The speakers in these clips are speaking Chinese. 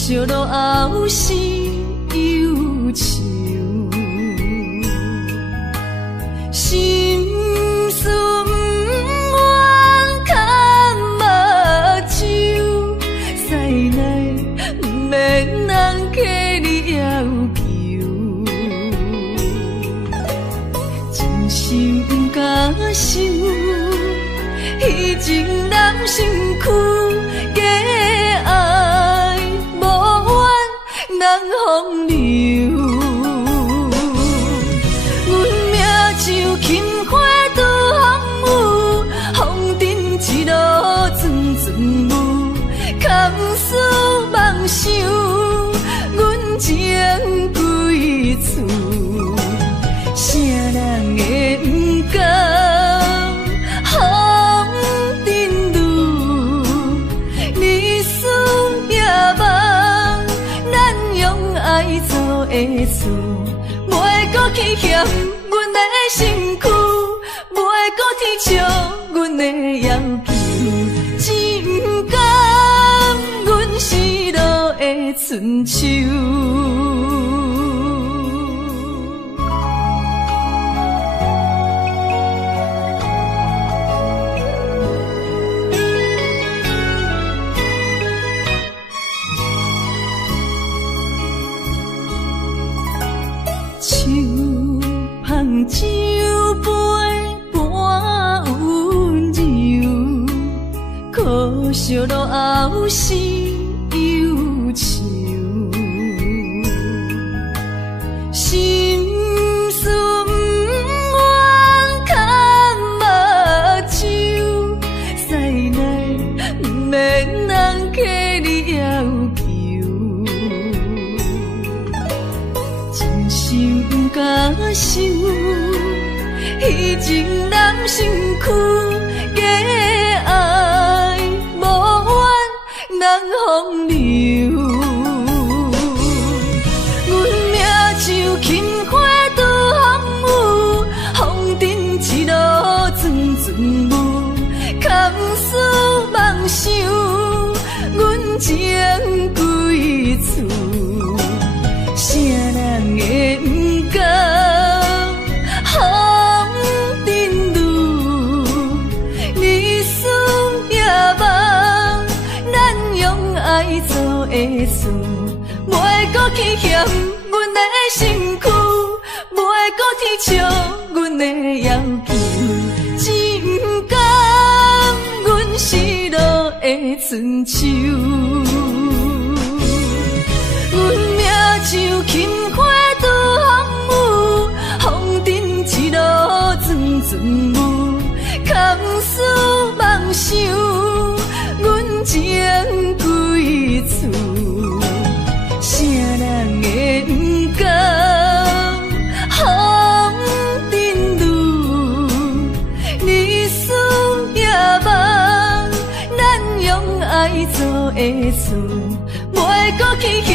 惜落后是忧愁，心事不愿牵目睭，使来不免人客你要求，真心不敢想，彼情难身躯。风流，阮命像轻花拄风雨，风尘一路转转舞，堪思梦想，阮情归厝，啥人会不甘风尘路，日思夜梦。爱做的错，袂搁去嫌阮的身躯，袂搁提笑阮的要求，只不甘阮失落的春秋。酒杯半温柔，可惜落后是忧愁，心事不愿牵目睭，使来不免人客你要求，真心不敢想。彼情难身躯，假爱无怨人风流。阮命像轻花拄风雨，风尘一路转转舞，堪思梦想，阮情归厝，啥人会不甘？爱做的错，袂搁去嫌阮的身躯，袂搁提笑阮的要求，只不甘阮失落的春秋。阮命像轻花拄风雨，风尘一路转转舞，堪思梦想，阮情归厝，啥人会不甘风尘路，日思夜梦，咱用爱做的错，袂搁去嫌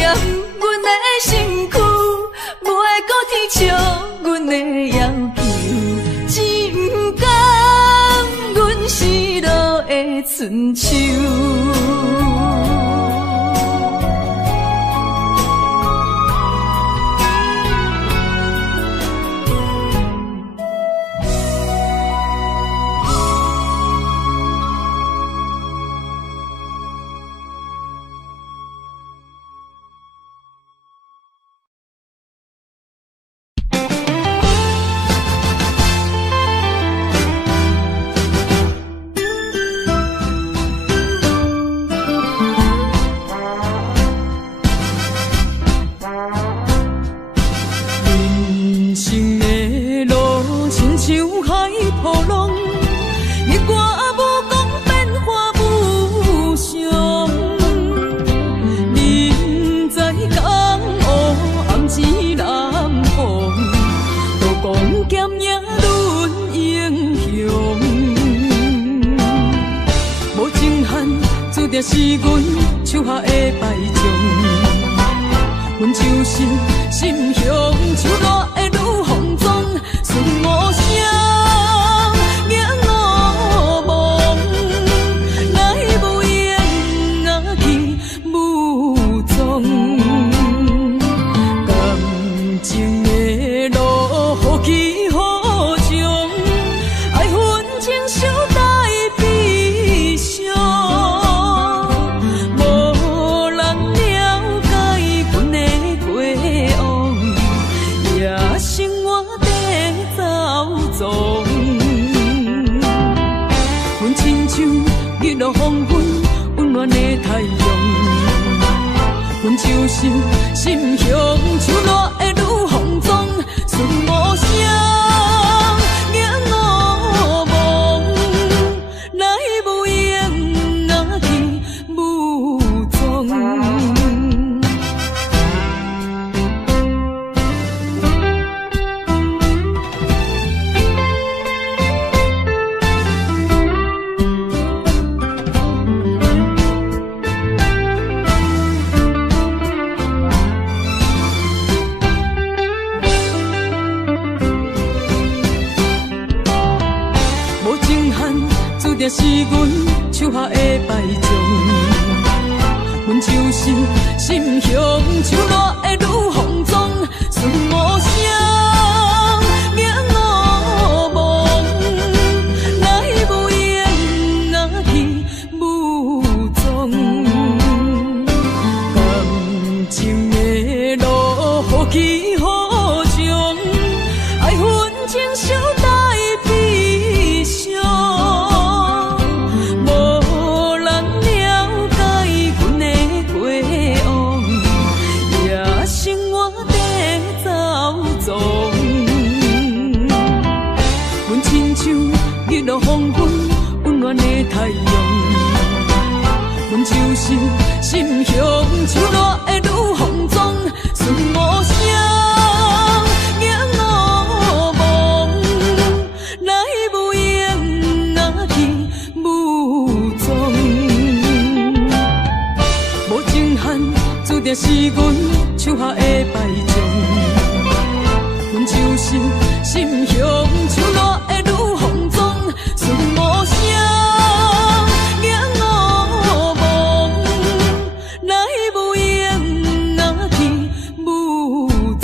阮的身躯，袂搁提笑阮的要求，只不甘阮失落的春秋。是阮手下的败将，阮就是心胸手热的女风妆，顺无声，硬我梦，来无言啊去无踪。阮就是心乡像热的女风妆，顺无声，影无梦，来无影啊去无踪。也是阮手下的败将，阮就是心乡像热的女风妆，顺无声，影无梦，来无影啊去无踪。感情的路，何其何种，爱恨情伤带悲伤。日落黄昏，温暖的太阳，阮就是心乡像热的女风妆，顺无声，影无梦，来无影啊去无踪。无情汉，注定是阮手下的败将，阮就是心乡像热的女风妆。顺无声，影无梦，来无影啊去无踪。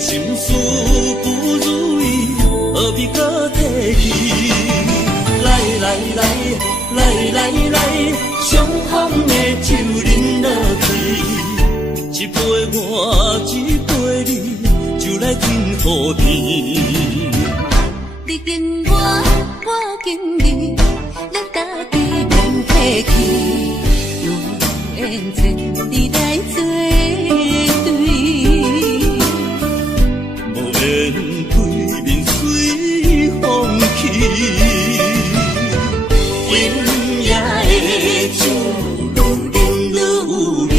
心事不如意，何必搁提起？双风的酒饮落去，一杯我，一杯你，就来天和地。你敬我，我敬你，咱家己免客气，有缘千里来作对。无缘对面随风去。今夜的酒愈饮愈有味，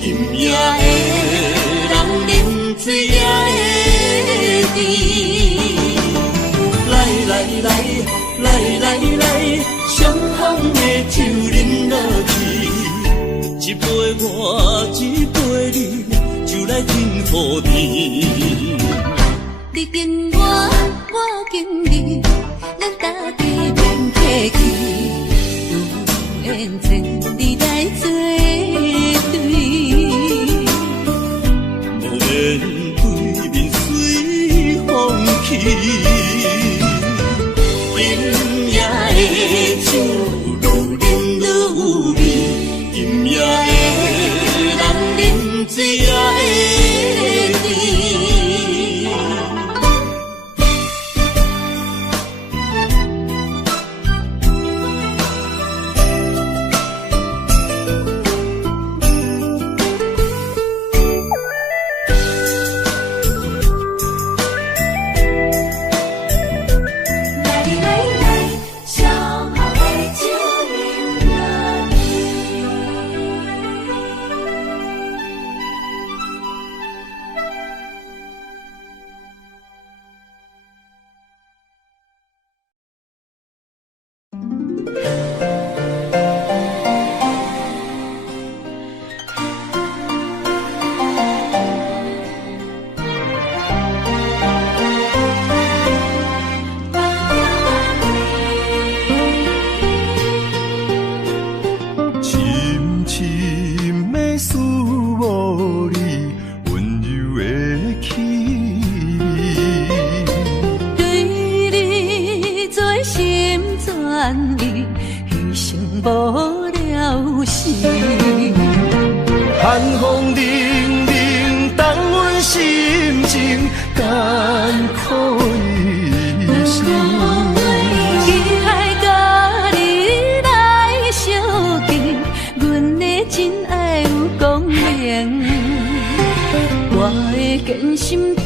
今夜的人饮醉也会甜。来，双风的酒饮落去，一杯我，一杯你，就来天和地。你敬我，我敬你，咱家己免客气，有缘千里来作对。无缘对面随风去。今夜的酒愈饮愈有味，今夜的人饮醉也会甜。寒风凛凛，冻阮心情艰苦一生。期待甲你来相见，阮的真爱有光明。我会坚心等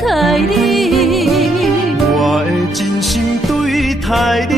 待你，我会真心对待你。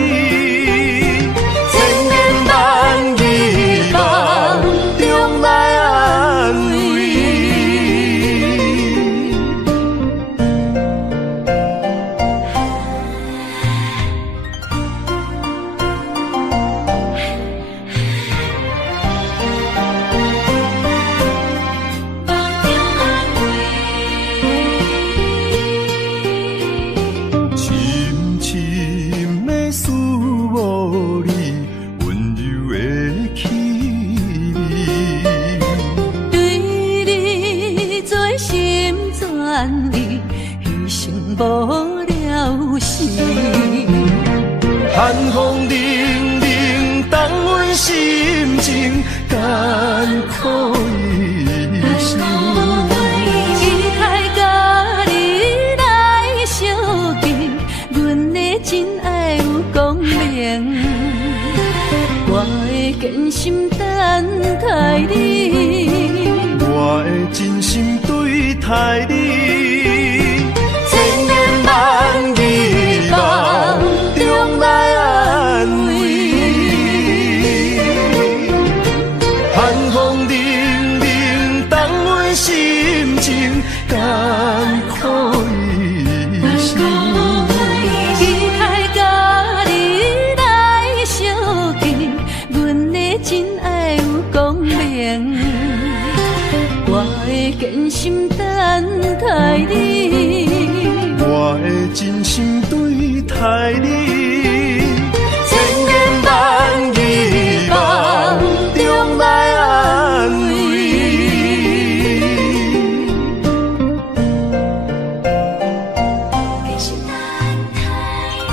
寒风凛凛，冻阮心情艰苦一生。期待甲你来相见，阮的真爱有光明。我会坚心等待你，我会真心对待你。坚心等待你，我会真心对待你。千言万语梦中来安慰。坚心等待你。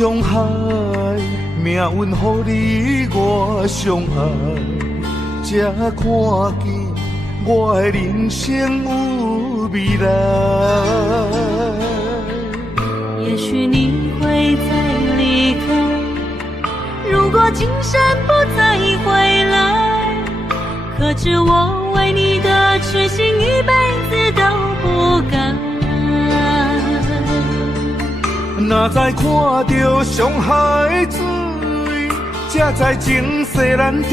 伤害，命运予你我相爱，才看见我的人生有未来。也许你会再离开，如果今生不再回来，可知我为你的痴心一辈子都不改。若再看到伤害水，才知情世咱就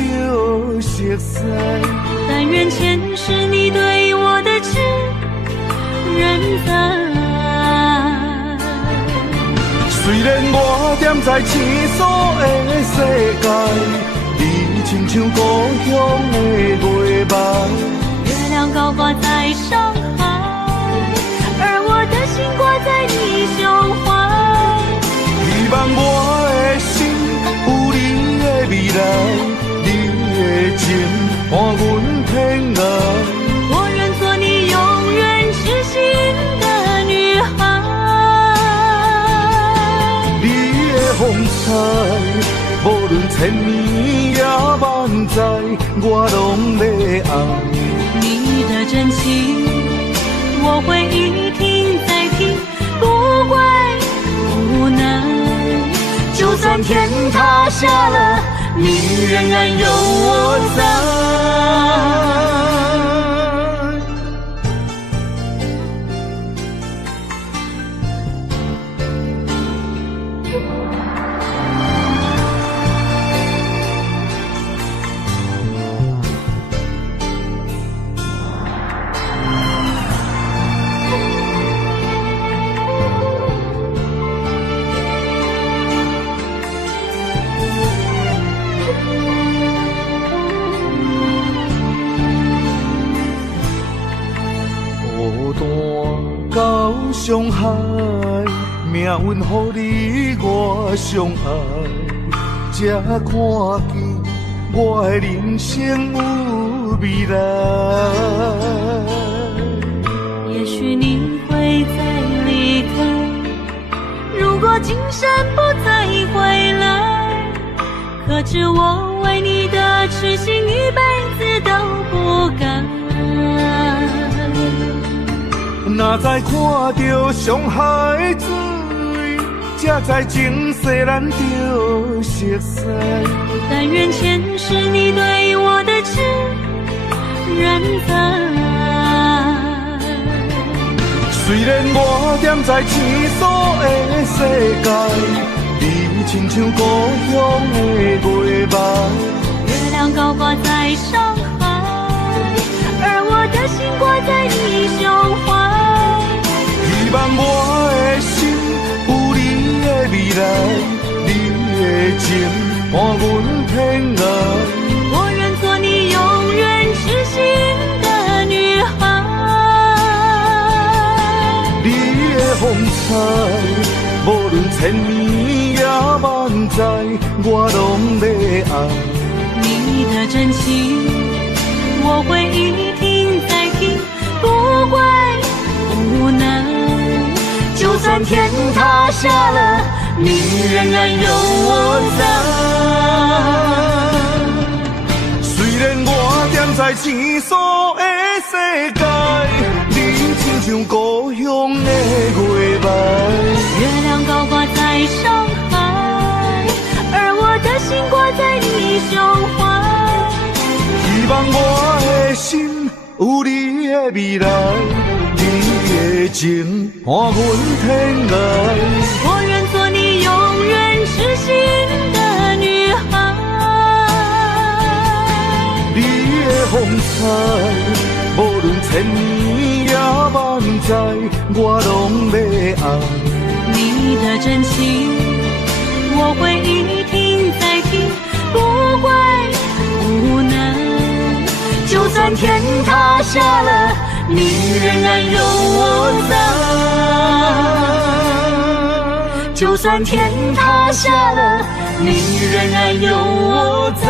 熟悉。但愿前世你对我的痴仍在。虽然我踮在青锁的世界，你亲像故乡的月白，月亮高挂在上海，而我的心挂在你胸怀。希望我的心有你的未来，你的情伴阮天涯。我愿做你永远痴心的女孩。你的风采，无论千年也万载，我拢要爱。你的真情，我会一听再听，不怪不难。就算天塌下了，你仍然有我在。伤害，命运予你我相爱，才看见我的人生有未来。也许你会再离开，如果今生不再回来，可知我为你的痴心一辈子都不改。若再看到伤害水，才知情世咱就熟悉。但愿前世你对我的痴仍在。虽然我踮在青锁的世界，你亲像故乡的月白，月亮高挂在上海，而我的心挂在你胸怀。希望我的心有你的未来，你的情伴阮天涯。我愿做你永远痴心的女孩。你的风采，无论千年也万载，我拢要爱。你的真情，我会一听再听，不怪不难。就算天塌下了，你仍然有我在。虽然我踮在青锁的世界，你亲像故乡的月白，月亮高挂在上海，而我的心挂在你胸怀。希望我的心有你的未来，你的情伴阮天涯。我愿做你永远痴心的女孩。你的风采，无论千年也万载，我拢要爱。你的真情，我会一听再听，不怪不难。就算天塌下了，你仍然有我在。就算天塌下了，你仍然有我在。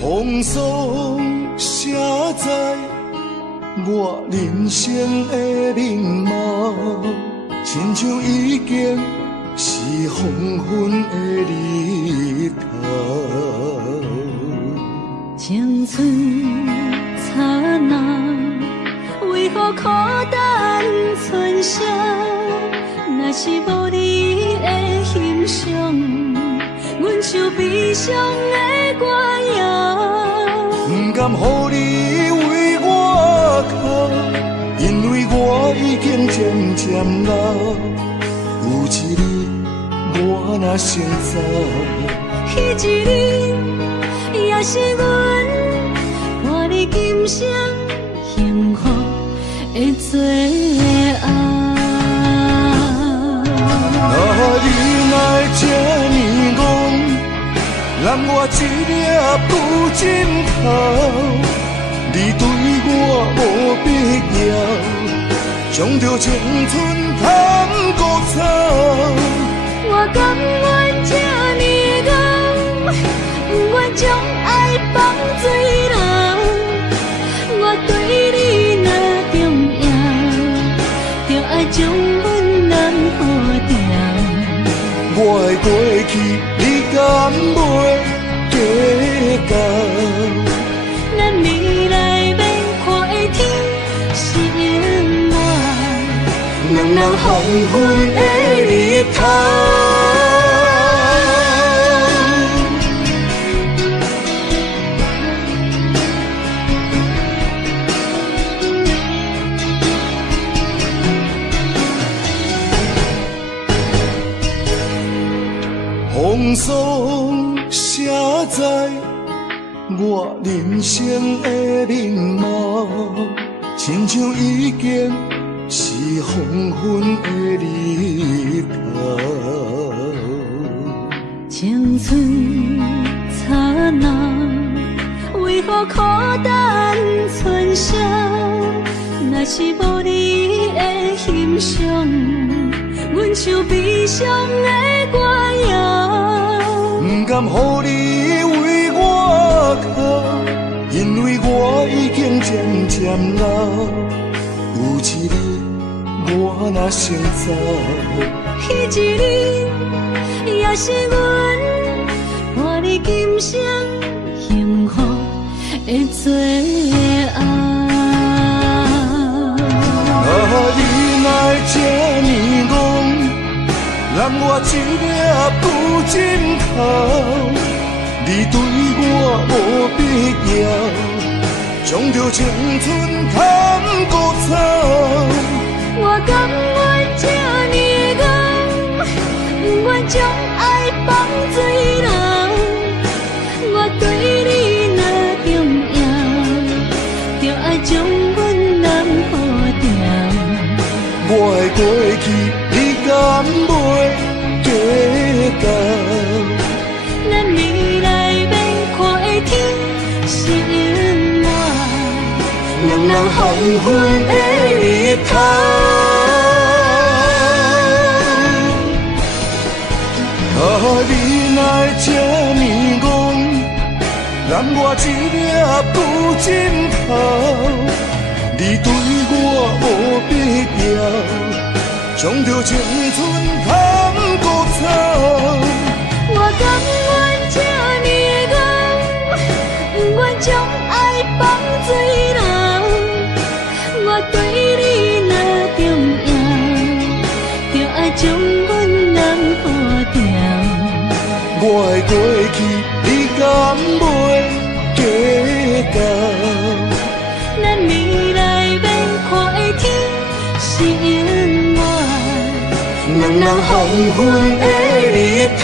风霜写在我人生的面貌，亲像已经是黄昏的日头。青春刹那，为何孤单剩下？若是无你的欣赏，阮就悲伤的歌谣。不甘予你为我哭，因为我已经渐渐老。有一日我若先走，彼一日也是阮伴你今生幸福的最后。你若这呢戆，揽我一粒不枕头，你对我无必要，将着青春通孤草。我甘愿这呢戆，不愿将爱放水流。我对你若重要，就爱将阮人护掉。我的过去，你敢袂计较？咱未来免看的天是永远，两人黄昏的日头。风霜写在我人生的面貌，亲像已经是黄昏的日头。青春刹那，为何孤单剩下？若是无你的欣赏，阮就悲伤的歌谣。不甘予你为我哭，因为我已经渐渐老。有一日我若先走，彼一日也是阮伴你今生幸福的最后。你若这呢戆，揽我一粒不枕头，你对我无必要，将着青春通孤草。我甘愿这呢戆，不愿将爱放水流。我对你若重要，就爱将阮人护掉。我的过去，你敢袂计较？咱未来免看的天是永远，两人黄昏的日头。你若这呢戆，揽我一粒不枕头，你对我无必要，将着青春通孤草。我甘愿这呢戆，不愿将爱放水流。我对你若重要，就爱将阮人护掉。我的过去，你敢袂计较？咱未来免看的天是永远，两人黄昏的日头。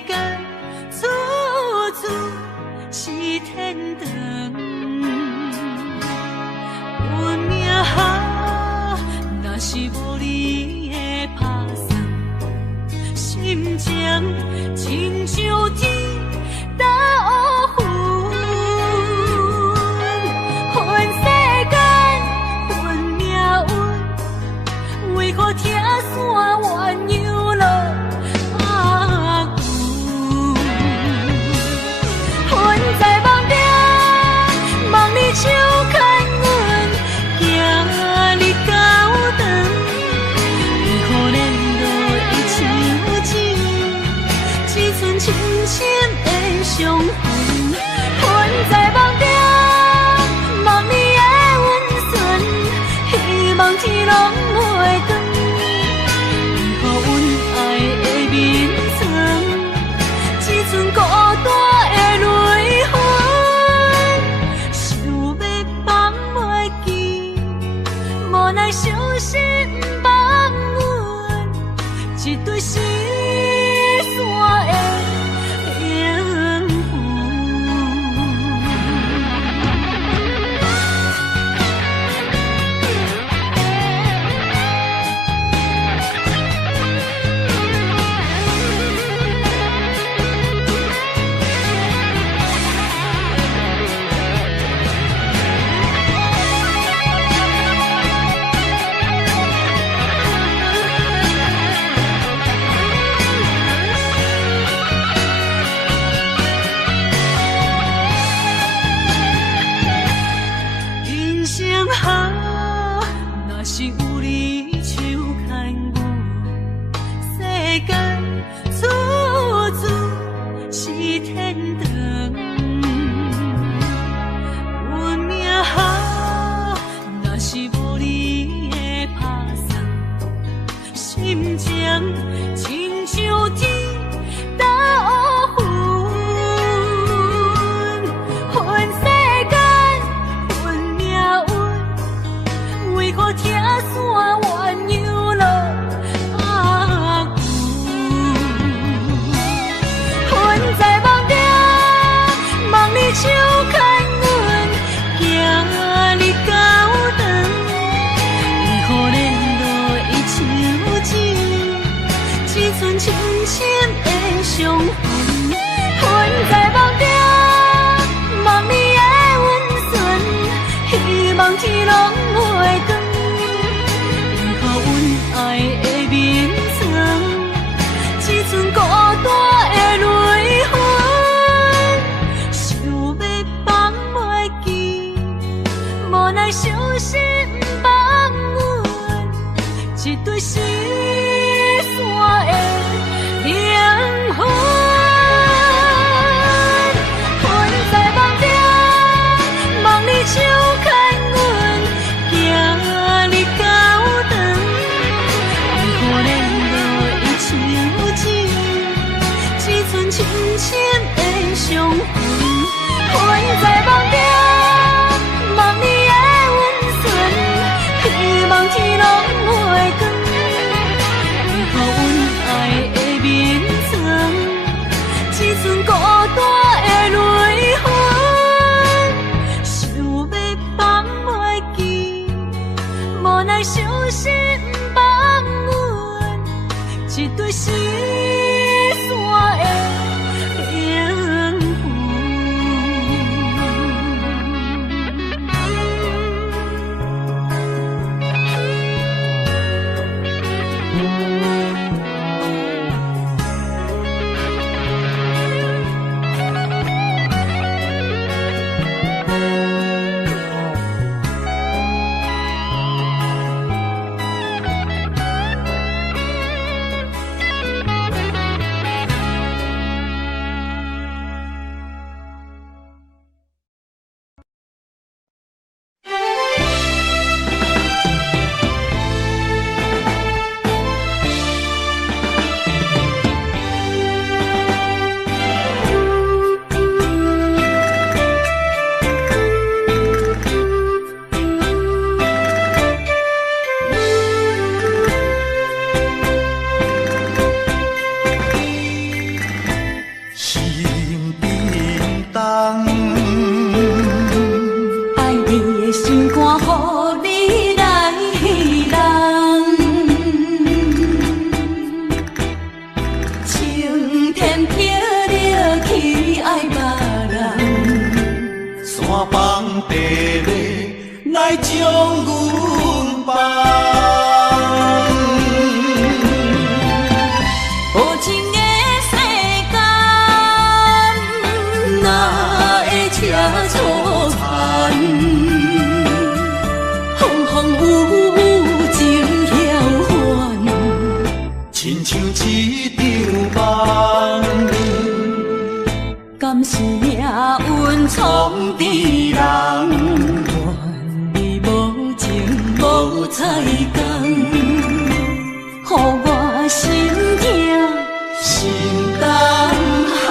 间处处是天堂。运命啊，若是无你的打算，心情亲像天打乌云，恨世间，恨命运，为何听线鸳鸯落阿牛？恨在梦中，梦里手牵阮，行日到长，为何连落伊像钱，只剩深深的伤痕。恨在梦中，梦里的温存，希望天拢袂长。为何阮爱的眠床，只剩孤单的泪痕？想要放袂记，无奈伤心放阮，一对失散的灵魂。人生啊，若是有你手牵阮，世间处处是天堂。运命啊，若是无你的打算，心情亲像天打乌云，恨世间，恨命运，为何听线鸳鸯落阿牛？恨在梦中，梦里手牵阮，行日到长，为何连落伊像钱，只剩深深的伤痕。恨在梦中，梦里的温存，希望天拢袂长。为何阮爱的眠床，只剩孤单的泪痕？想要放袂记，无奈伤心放阮，一对失散的灵魂。恨在梦中，梦里手牵阮，行日到长，为何连落伊像钱，只剩深深的伤痕。恨在梦中，梦里的温存，希望天拢袂长。为何阮爱的眠床，只剩孤单的泪痕？想要放袂记，无奈伤心放阮，一对失散的灵魂。来将阮放。无情的世间，哪会车错牵？风风雨雨情遥远，亲像一场梦。敢是命运闯地人，愿你无情无彩工，予我心痛心动寒。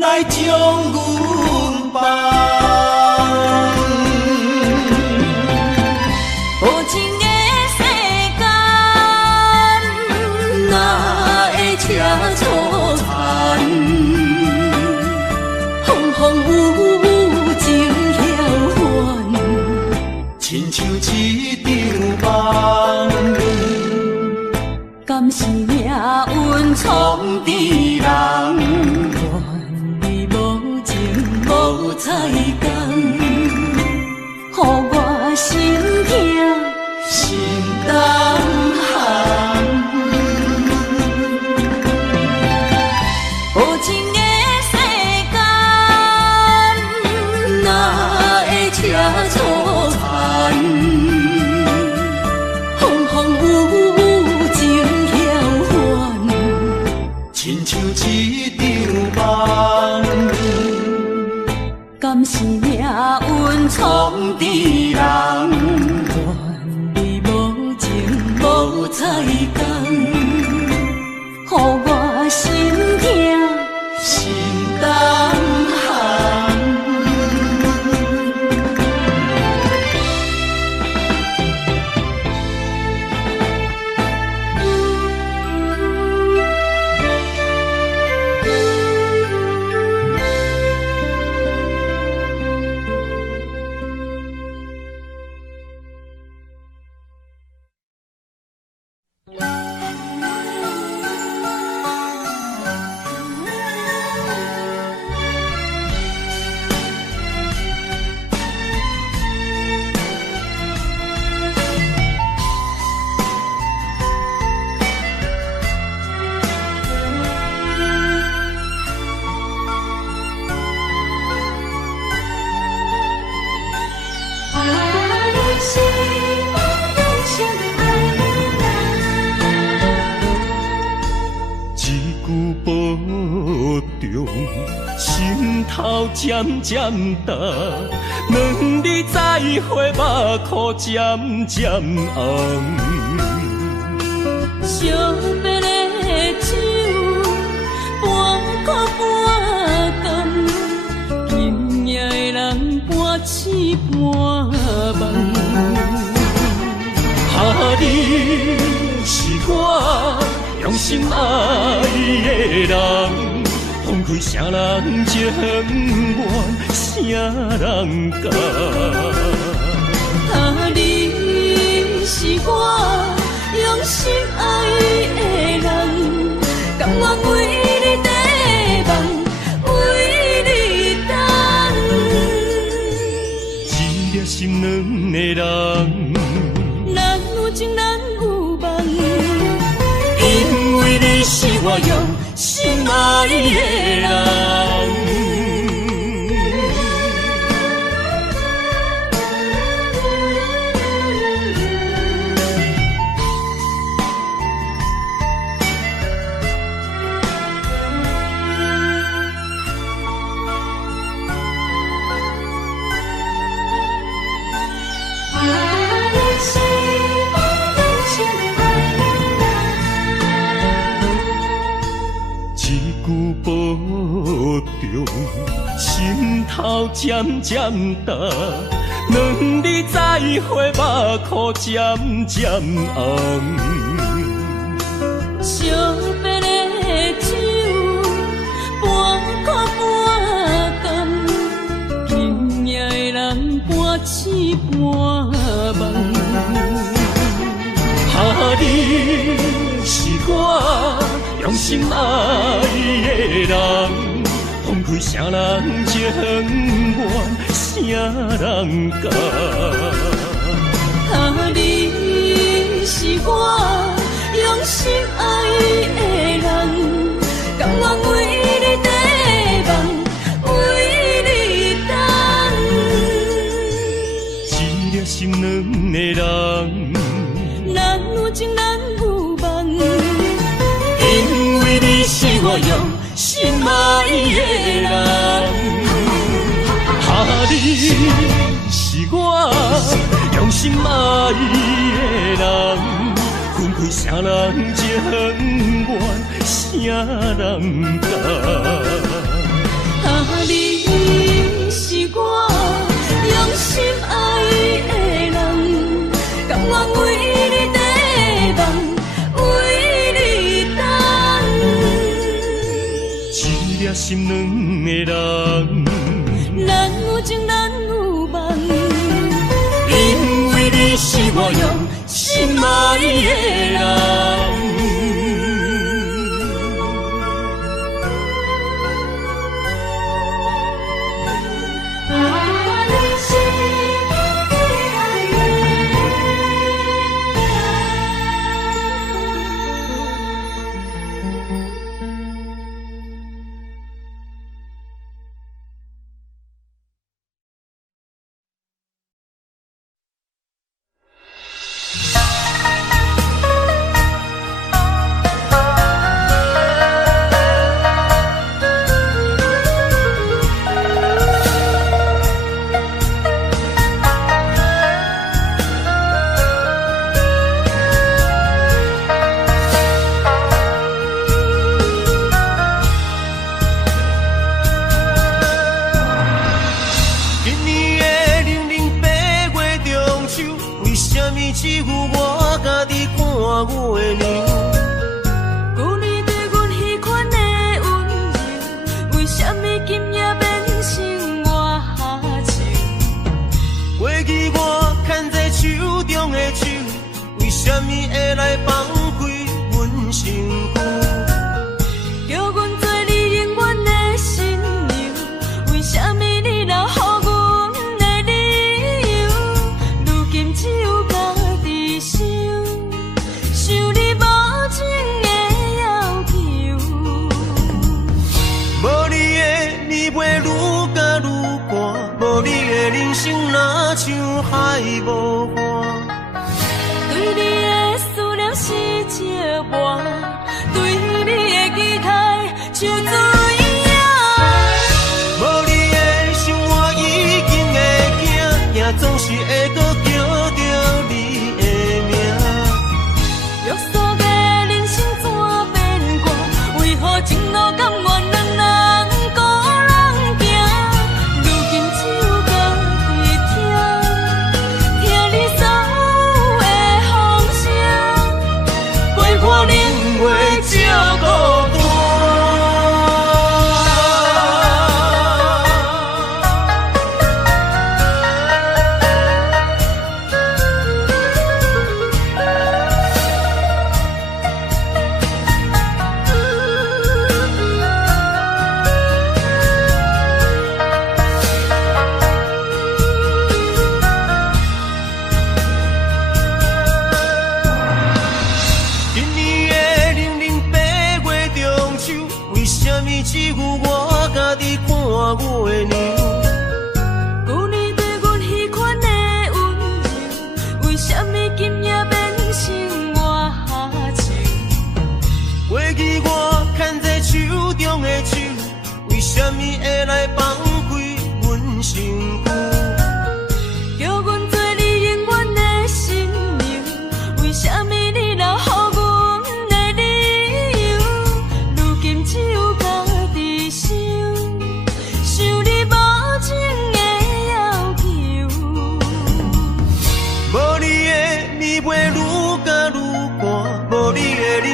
来将阮放，无情的世间，哪会车错牵？风风雨雨情遥远，亲像一场梦。敢是命运闯地人？无彩工，予我心痛心动寒。无情的世间，哪会车错牵？风风雨雨情遥远，亲像一场梦。敢是命运闯地人？愿你无情无彩工，予我心痛心动寒。心头渐渐重，两日再会，目眶渐渐红。惜别的酒，半苦半甘，今夜的人半醒半梦。你是我用心爱的人。放开啥人情愿，啥人甘？你是我用心爱的人，甘愿为你地梦，为你等。一粒心软的人，咱有情咱有梦，因为你是我用心爱的人。心头渐渐重，两日再会，目眶渐渐红。惜别的酒，半苦半甘，今夜的人半醒半梦。你是我用心爱的人，放开啥人情愿，啥人教？你是我用心爱的人，甘愿为你地梦，为你等。一粒心两个人。咱有情，咱有梦，因为你是我用心爱的人，你是我用心爱的人，分开啥人情愿，啥人教？你是我用心爱的人，甘愿为你地梦，为你等。一粒心两个人，咱有情，咱有梦，因为你是我用心爱的人。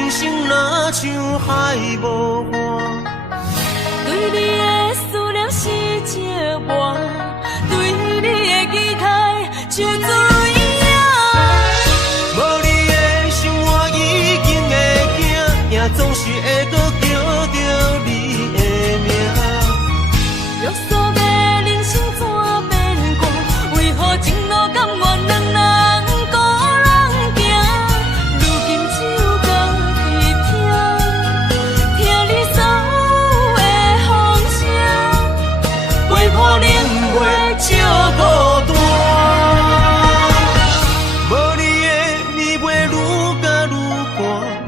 人生若像海无岸。对你的思念是一碗，对你的期待像水影。无你的生活已经会惊，也总是会搁叫着你的名。约束的人生怎变卦？为何前路甘愿两人孤人行？如今只有家己听，听你所有的风声，陪破冷月照孤单。无你的暝袂愈加愈寒，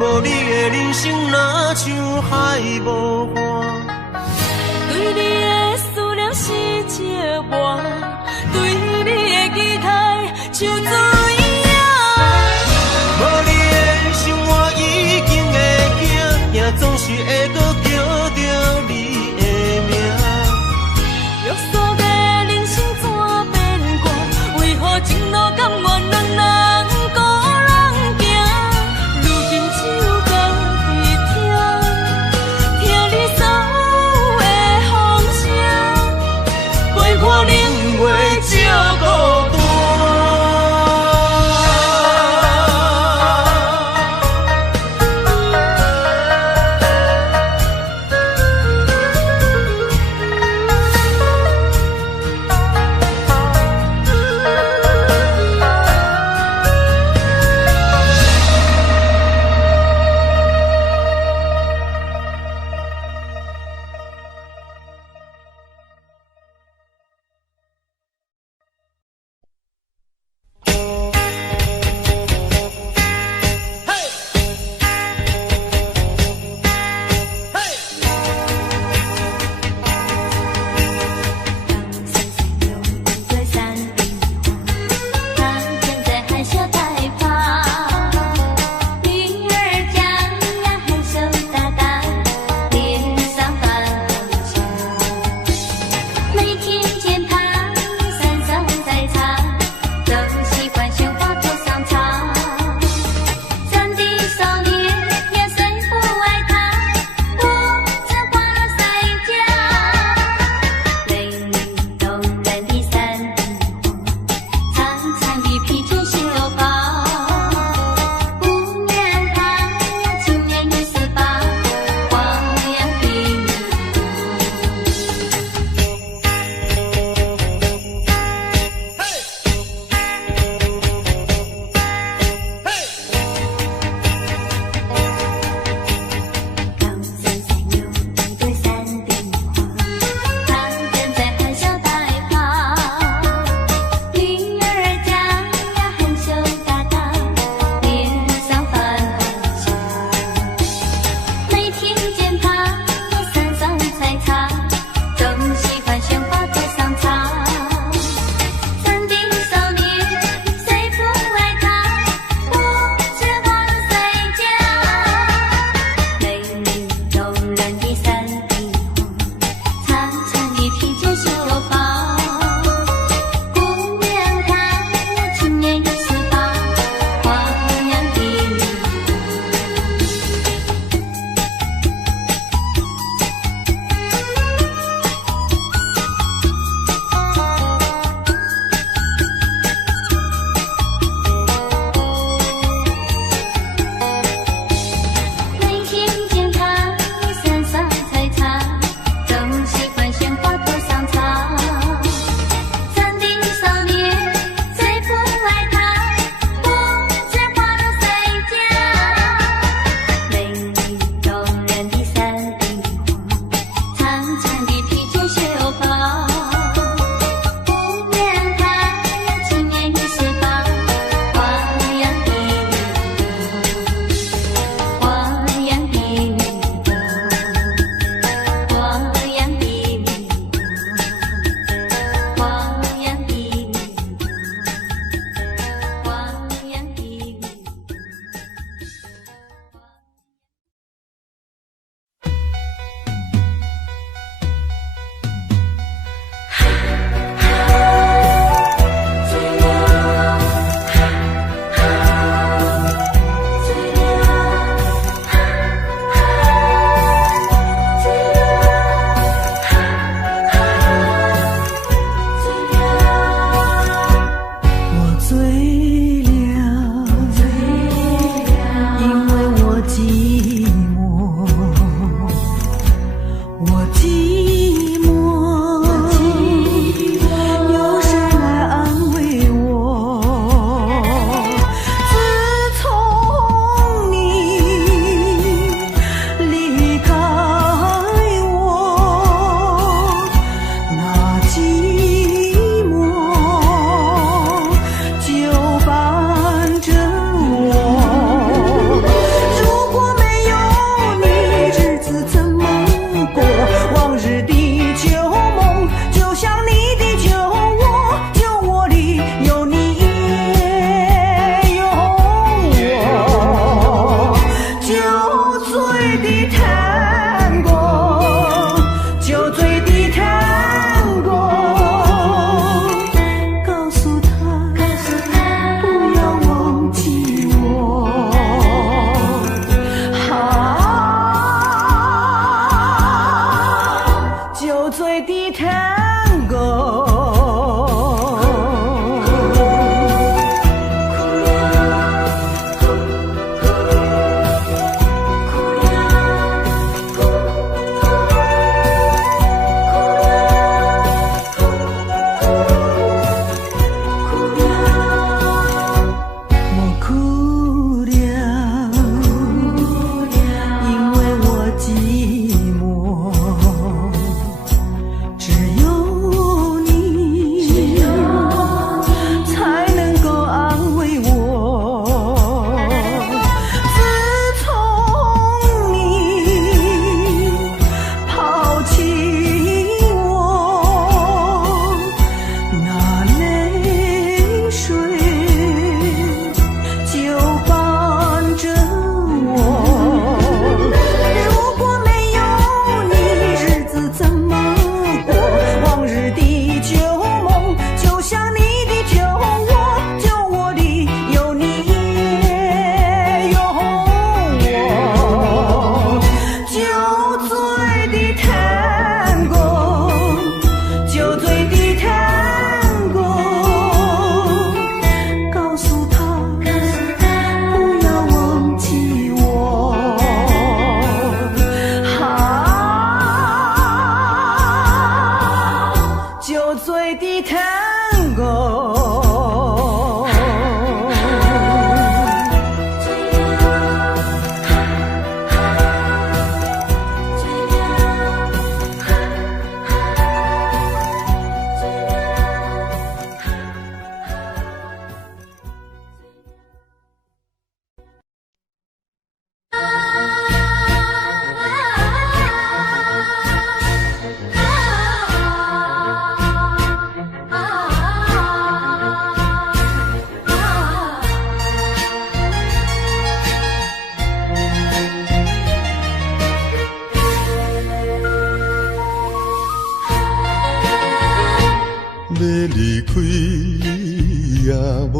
无你的人生若像海无岸。对你的思念是一碗，对你的期待像水影。无你的生活已经会惊，也总是会搁叫着你的名。约束的人生怎变卦？为何前路甘愿两人孤人行？如今只有家己听，听你所有的风声，陪破冷月照孤单。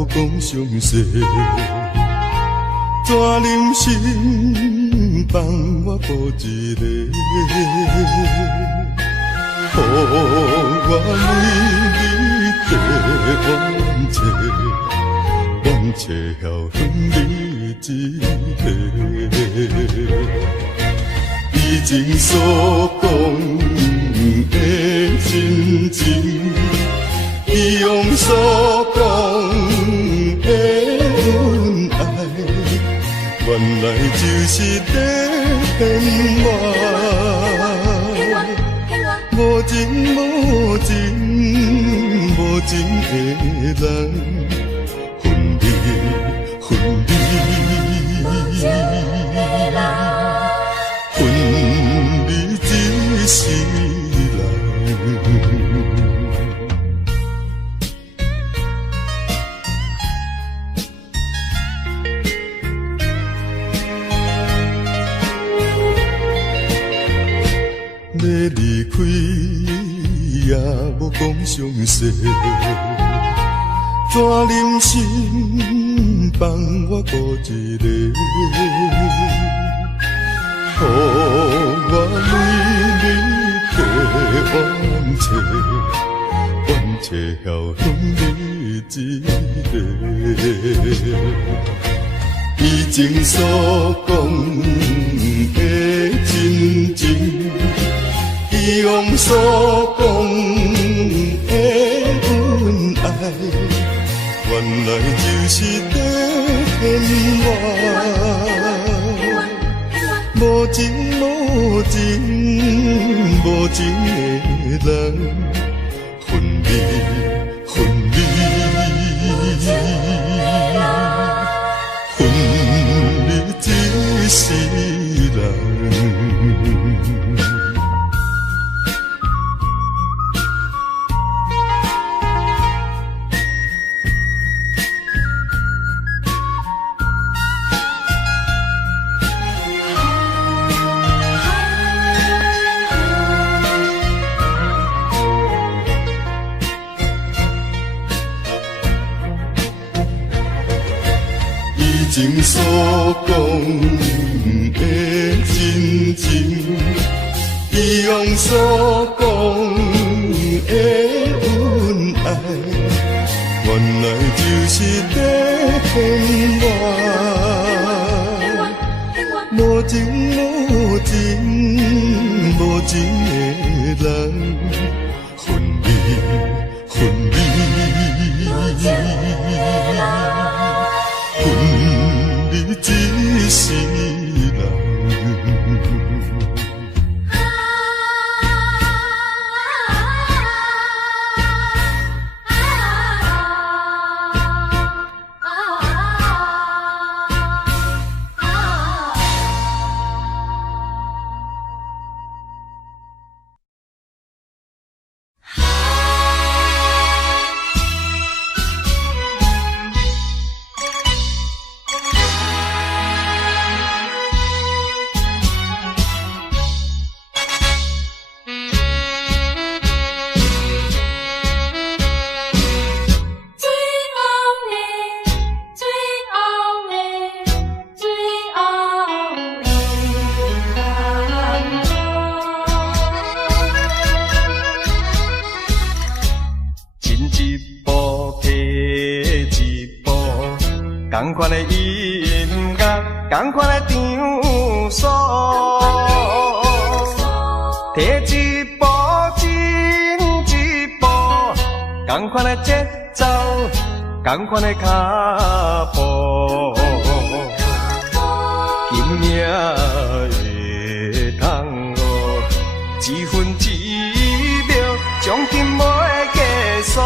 讲详细，怎忍心放我孤一个？予我为你地冤切，冤切晓恨你一个。以前所讲的真情，以往所讲的恩爱，原来就是在骗我。无情无情无情的人，分离分离，分离一世人。要离开也无讲详细，怎忍心放我孤一个？予我为你地冤切，冤切晓恨你一个。以前所讲的真情，以往所讲的恩爱，原来就是在骗我。无情无情无情的人，分离分离，分离一世人。以前所讲的真情，以往所讲的恩爱，原来就是在骗我。无情无情无情的人，分离分离，分离一世人。同款的音乐，同款的场所，摕一步进一步，同款的节奏，同款的脚步，今夜会通哦，一分一秒，将今袂结束。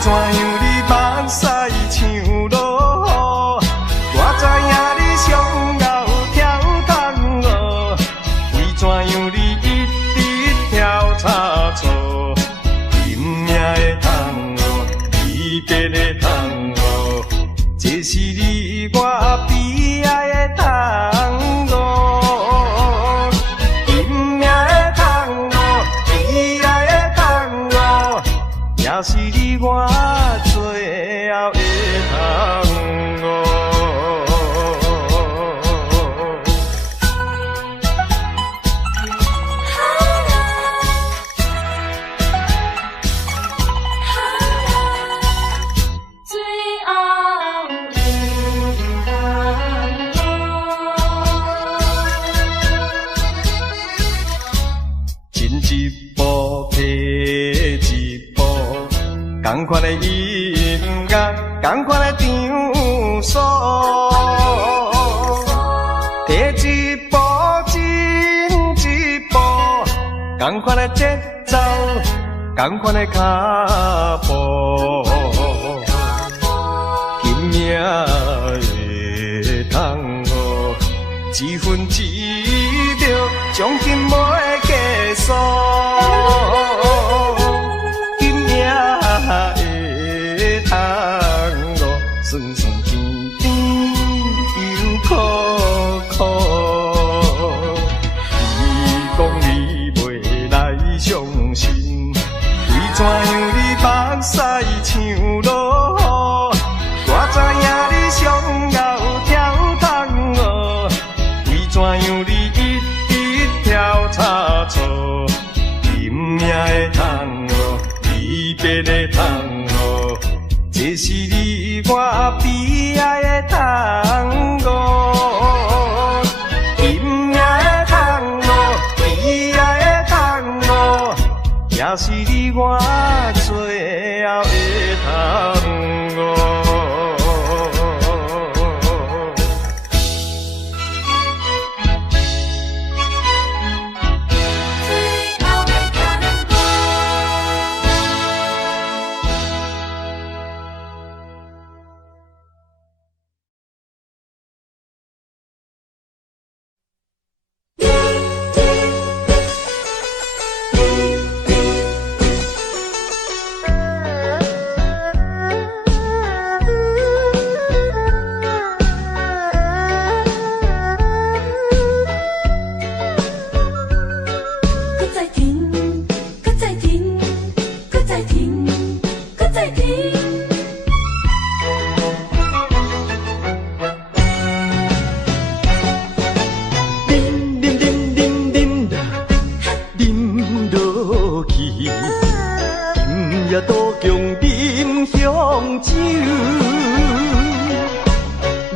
怎样你目屎像落雨？我知影你伤同款的场所，摕一步进一步，同款的节奏，同款的脚步，拼命的通学，一分一秒，奖金袂计数。酸酸甜甜又苦苦，你讲你袂来相信，为怎样你目屎像落雨？我知影你上后跳桶哦，为怎样你一直跳差错？拼命的桶哦，离别的桶哦，这是你。我悲哀的tango，拼命的tango，悲哀的tango，也是你我最后的tango。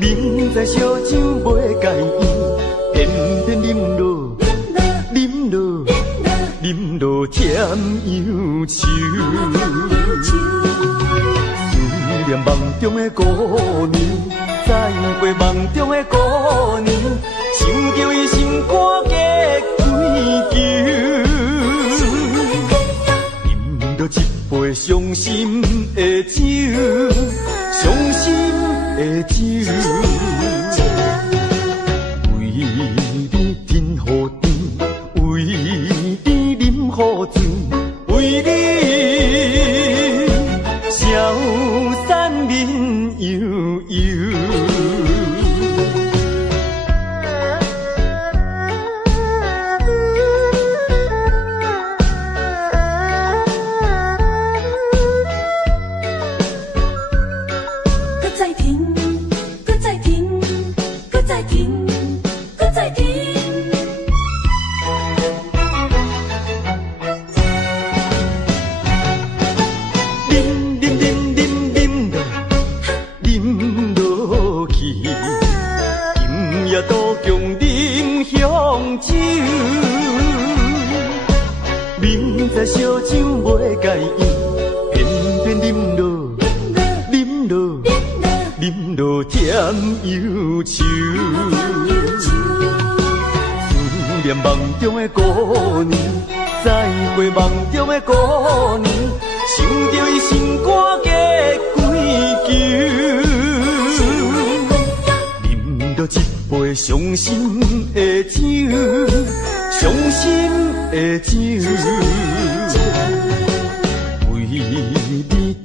明知烧酒袂介意，偏偏啉落，啉落添忧愁。思念梦中的姑娘，再过梦中的姑娘，想叫伊心肝结归球。啉落一杯伤心的酒，伤心的酒。为你天雨天，为你啉雨醉，为你消散面悠悠。明知烧酒袂介意，偏偏啉落，啉落添忧愁。思念梦中的姑娘，再过梦中的姑娘，想着伊心肝结归球。啉落一杯伤心的酒，伤心的酒。为你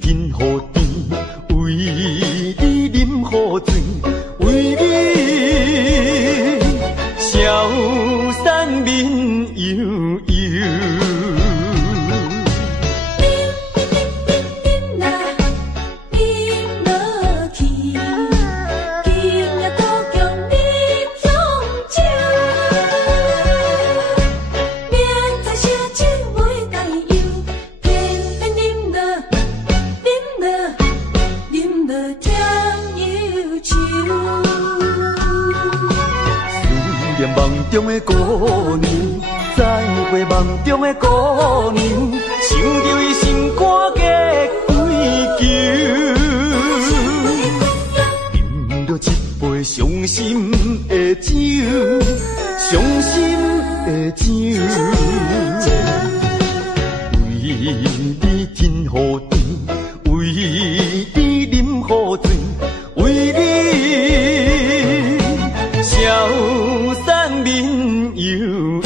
天雨天，为你啉雨醉，为你消散面悠悠。梦中的姑娘，再过梦中的姑娘，想着伊心肝结归球。伤心的酒，伤心的酒。为你天雨地，为你饮雨水，为你消散面悠悠。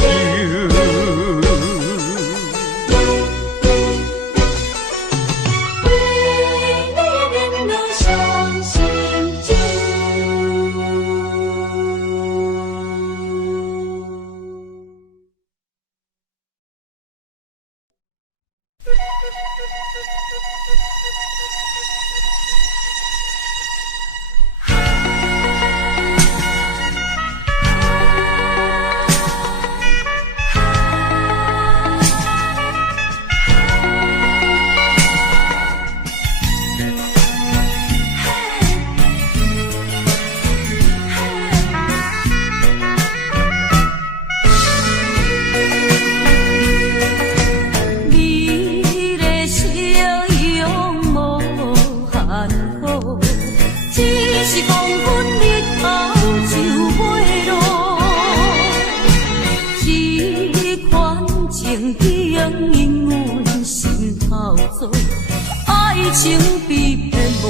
情比骗无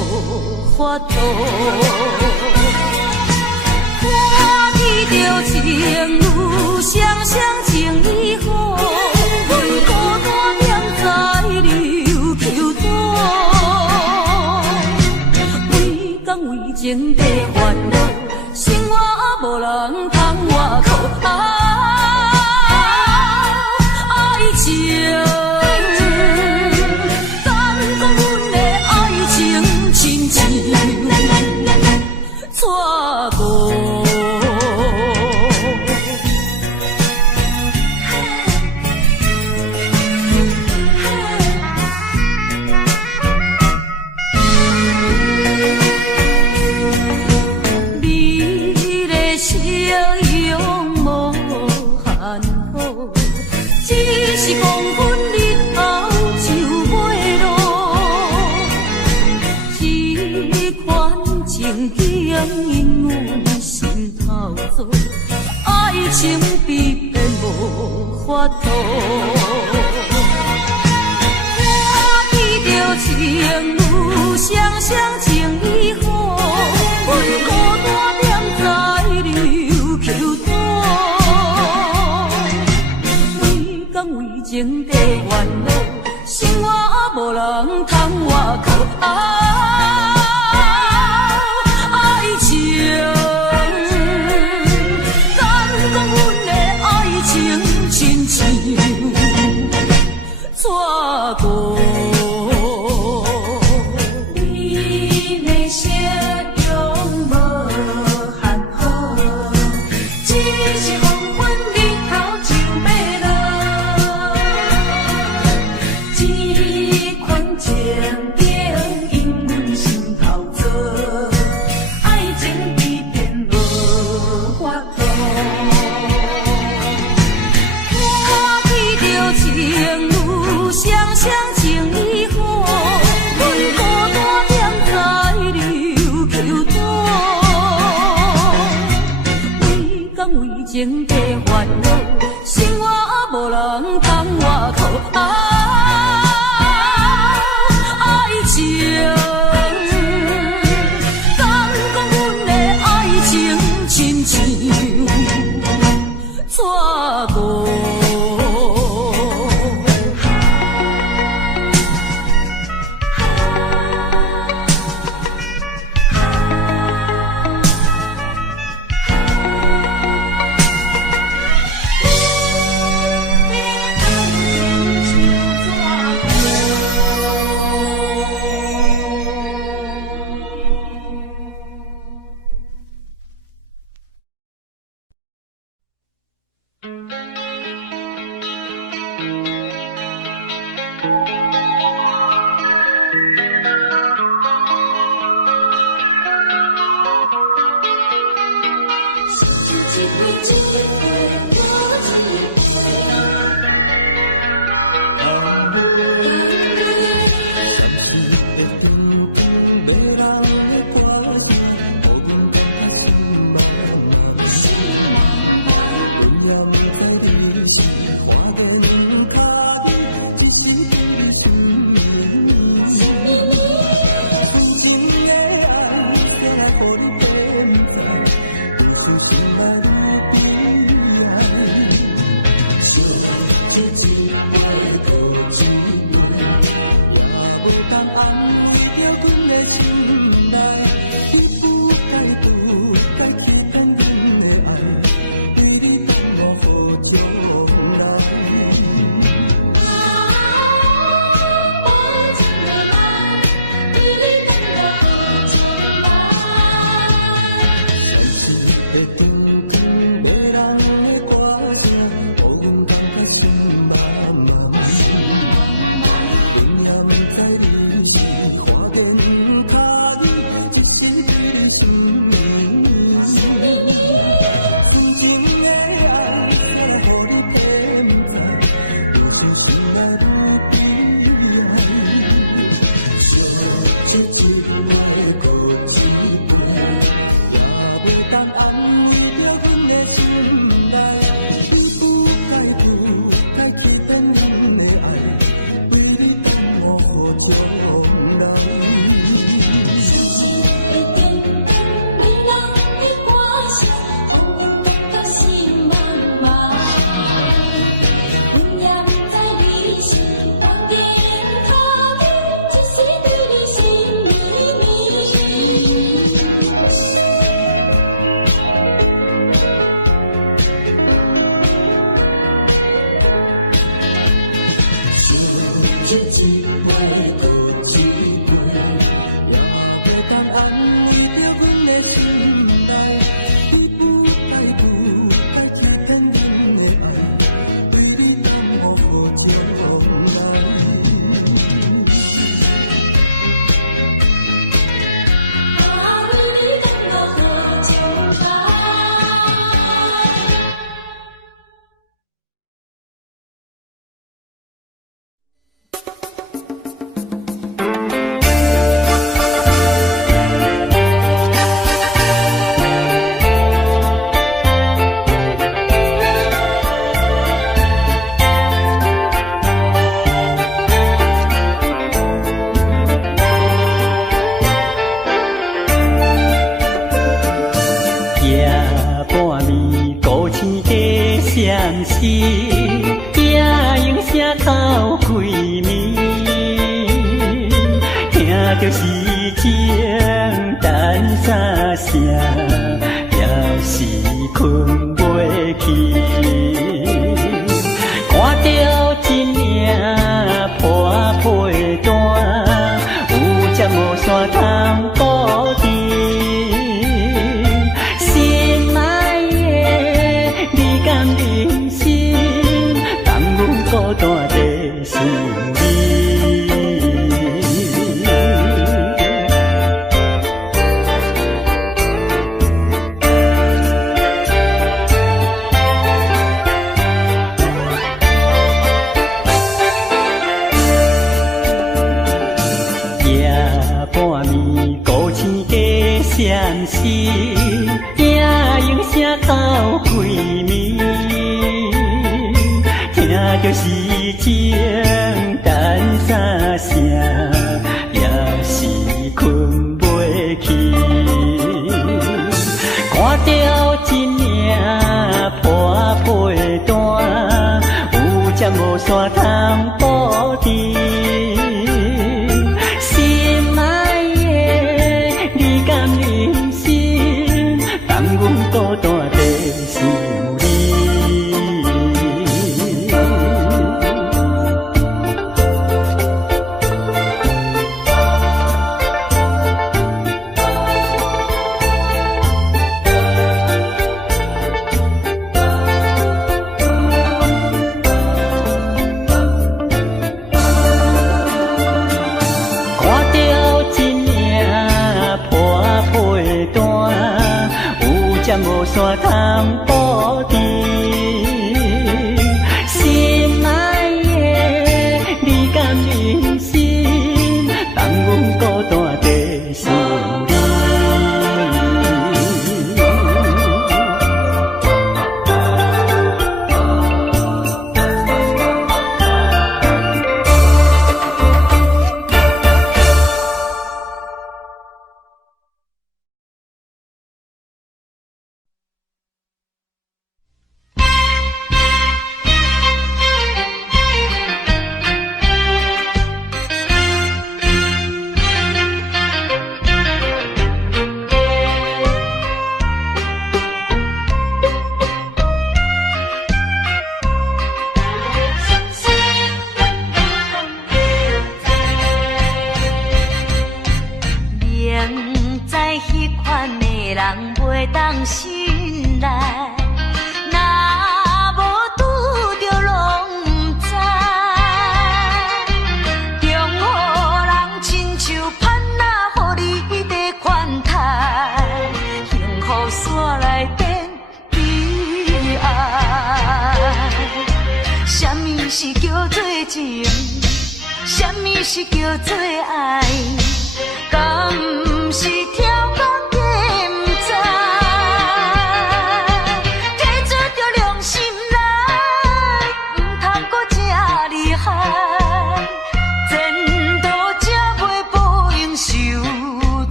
法度，看见着情侣双双情意好，阮孤单踮在流球岛，为讲为情地烦恼，生活无人通外靠。爱情。爱情比骗无法度，看见着情侣双双情意好，阮孤单踮在流球岛，为讲为情地烦恼，生活无人通外靠。爱情。亲像错过，你的笑容无限好，只是黄昏日头就要落。这款情景因阮心头做，爱情比骗无法度。情侣双双情意好，阮孤单踮在流球岛，为讲为情地烦恼，生活无人通外靠。爱情，敢讲阮的爱情亲像错过。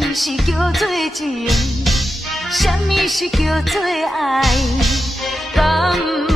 么是叫做情？什么是叫做爱？敢